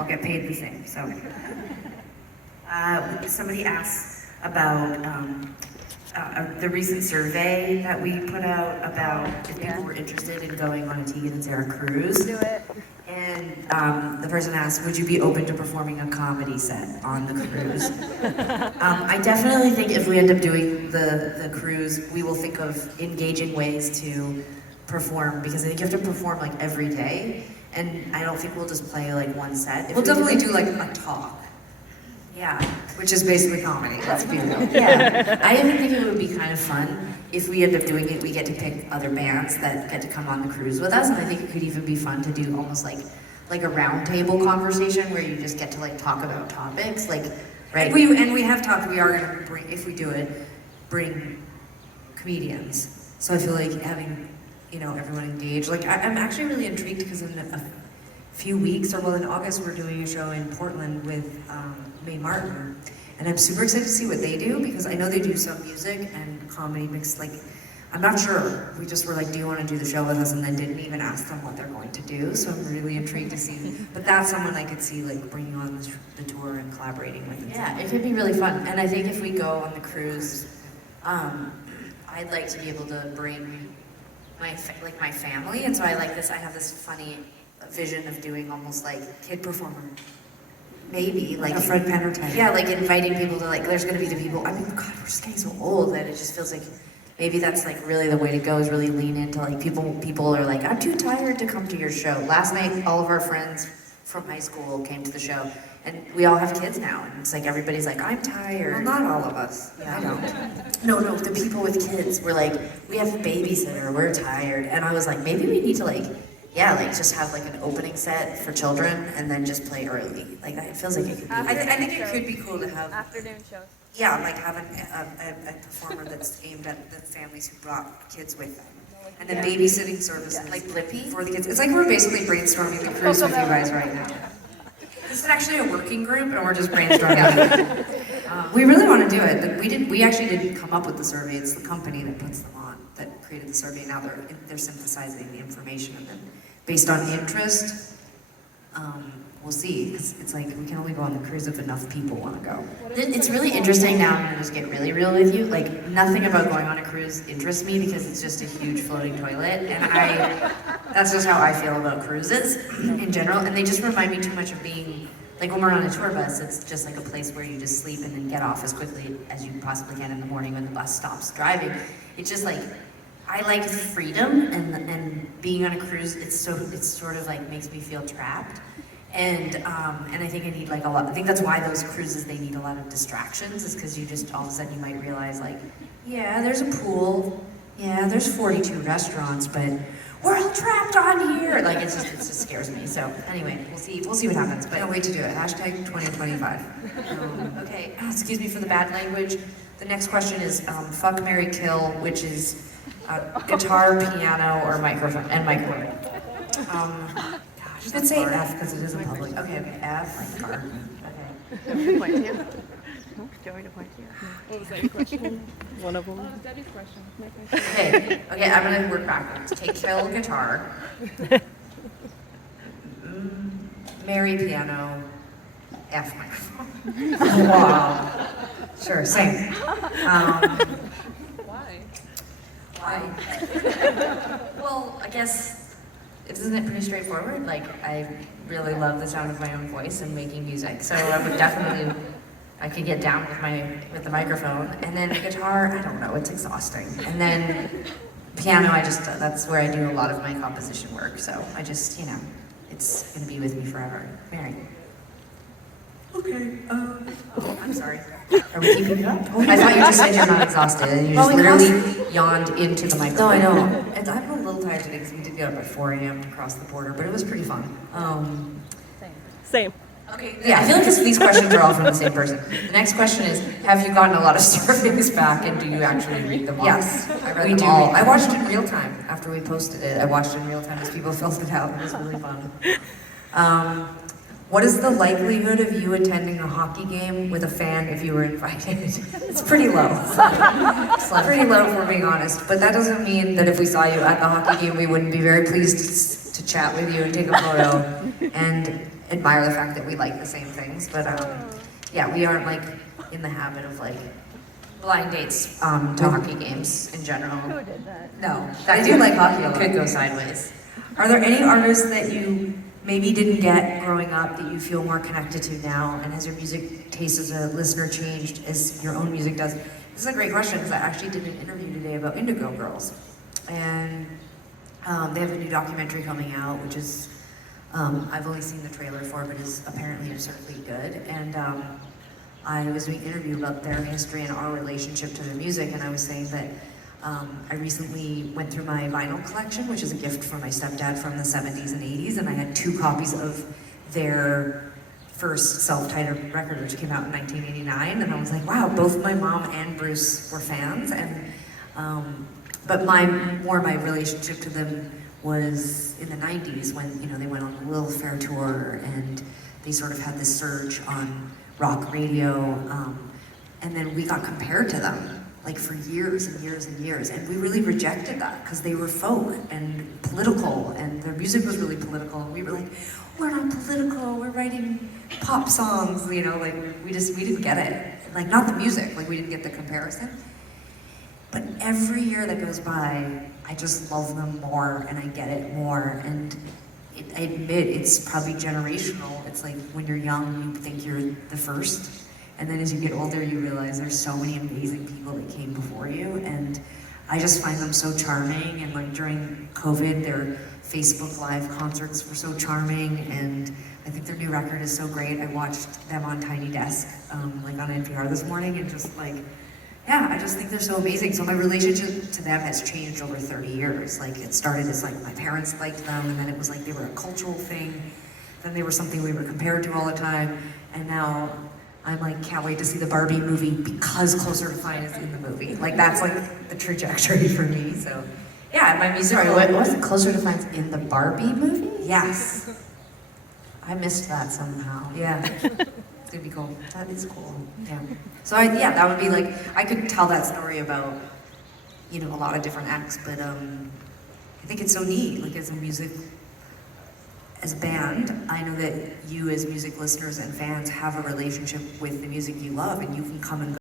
I'll get paid the same. So, somebody asked about the recent survey that we put out about if people were interested in going on a Tegan and Sara cruise. Do it. And the person asked, would you be open to performing a comedy set on the cruise? I definitely think if we end up doing the cruise, we will think of engaging ways to perform, because I think you have to perform like every day, and I don't think we'll just play like one set. If We'll definitely do like a talk, Yeah, which is basically comedy. Let's be real. yeah. I even think it would be kind of fun if we end up doing it. We get to pick other bands that get to come on the cruise with us, and I think it could even be fun to do almost like a round table conversation where you just get to like talk about topics, like right. We have talked. We are going to bring, if we do it, bring comedians. So I feel like having everyone engaged. Like I'm actually really intrigued because in a few weeks, or well, in August, we're doing a show in Portland with Meijer, and I'm super excited to see what they do, because I know they do some music and comedy mixed. Like, I'm not sure. We just were like, do you want to do the show with us? And then didn't even ask them what they're going to do. So I'm really intrigued to see. But that's someone I could see like bringing on the tour and collaborating with. Yeah, it could be really fun. And I think if we go on the cruise, I'd like to be able to bring my family, and so I have this funny vision of doing almost like Kid performer. maybe like A Fred Penner type. Yeah, like inviting people to like. There's gonna be the people. I mean, God, we're just getting so old that it just feels like maybe that's like really the way to go, is really lean into like people are like, I'm too tired to come to your show. Last night, all of our friends from high school came to the show, and we all have kids now, and it's like everybody's like, I'm tired. Well, not all of us. Yeah, I don't. No, the people with kids were like, we have a babysitter, we're tired. And I was like, maybe we need to like just have like an opening set for children and then just play early. Like, it feels like it could be. I think it could be cool to have. Afternoon shows. Yeah, like have a performer that's aimed at the families who brought kids with them. And then babysitting services. Like Blippi? For the kids. It's like we're basically brainstorming the cruise with you guys right now. This is actually a working group, and we're just brainstorming. We really want to do it. We actually didn't come up with the survey. It's the company that puts them on, that created the survey. Now they're synthesizing the information, and then based on interest, we'll see. Because it's like we can only go on the cruise if enough people want to go. It's really interesting now. I'm gonna just get really real with you. Like, nothing about going on a cruise interests me because it's just a huge floating toilet, and that's just how I feel about cruises in general. And they just remind me too much of being like when we're on a tour bus. It's just like a place where you just sleep and then get off as quickly as you possibly can in the morning when the bus stops driving. It's just like, I like freedom, and being on a cruise. It's sort of like makes me feel trapped. And I think I need like a lot. I think that's why those cruises, they need a lot of distractions, is because you just all of a sudden you might realize like, yeah, there's a pool, yeah, there's 42 restaurants, but we're all trapped on here. Like, it just scares me. So anyway, we'll see what happens. But Can't wait to do it. Hashtag 2025. okay, excuse me for the bad language. The next question is fuck, marry, kill, which is guitar, piano, or microphone and microphone. Just let's say F because it is a public. Okay, F. My car. Okay. Point to you. Joey to point to you. What was that question? One of them. Debbie's question. Okay, I'm gonna work backwards. Take kill guitar, marry piano, F microphone. Wow. Sure, same. Why? Why? Well, I guess isn't it pretty straightforward? Like, I really love the sound of my own voice and making music, so I would definitely. I could get down with the microphone, and then guitar, I don't know, it's exhausting. And then piano, that's where I do a lot of my composition work, so I just, it's gonna be with me forever. Mary. Okay. Oh, I'm sorry. Are we keeping it up? I thought you just said you're not exhausted, and you just literally yawned into the microphone. No, I know. And I'm a little tired today because we did get up at 4 a.m. to cross the border, but it was pretty fun. Same. Okay, yeah, I feel like these questions are all from the same person. The next question is, have you gotten a lot of surveys back, and do you actually read them all? Yes, I read them all. I watched in real time after we posted it. I watched in real time as people filled it out. It was really fun. What is the likelihood of you attending a hockey game with a fan if you were invited? It's pretty low. It's pretty low, if we're being honest. But that doesn't mean that if we saw you at the hockey game, we wouldn't be very pleased to chat with you and take a photo. And admire the fact that we like the same things. But yeah, we aren't like in the habit of like blind dates to hockey games in general. Who did that? No, I do like hockey a lot. Could go sideways. Are there any artists that you maybe didn't get growing up that you feel more connected to now? And has your music taste as a listener changed as your own music does? This is a great question because I actually did an interview today about Indigo Girls. And they have a new documentary coming out, which is, I've only seen the trailer for, but is apparently absurdly good. And I was doing an interview about their history and our relationship to their music, and I was saying that I recently went through my vinyl collection, which is a gift from my stepdad from the 70s and 80s, and I had 2 copies of their first self-titled record, which came out in 1989, and I was like, wow, both my mom and Bruce were fans, and but my relationship to them was in the 90s when, you know, they went on the Lilith Fair tour, and they sort of had this surge on rock radio, and then we got compared to them like for years and years and years, and we really rejected that because they were folk and political, and their music was really political, and we were like, we're not political, we're writing pop songs, you know, like we didn't get it, like not the music, like we didn't get the comparison. But every year that goes by, I just love them more and I get it more, and I admit it's probably generational. It's like when you're young, you think you're the first, and then as you get older, you realize there's so many amazing people that came before you, and I just find them so charming. And like during COVID, their Facebook Live concerts were so charming, and I think their new record is so great. I watched them on Tiny Desk, like on NPR this morning, and just like, yeah, I just think they're so amazing. So my relationship to them has changed over 30 years. Like it started as like my parents liked them, and then it was like they were a cultural thing. Then they were something we were compared to all the time, and now I'm like, can't wait to see the Barbie movie because Closer to Fine is in the movie. Like that's like the trajectory for me. So yeah, my music. Sorry, what was it? Closer to Fine's in the Barbie movie? Yes. I missed that somehow. Yeah. It's gonna be cool. That is cool. Yeah. So yeah, that would be like, I could tell that story about, you know, a lot of different acts, but I think it's so neat. Like as a music, as a band, I know that you as music listeners and fans have a relationship with the music you love, and you can come and go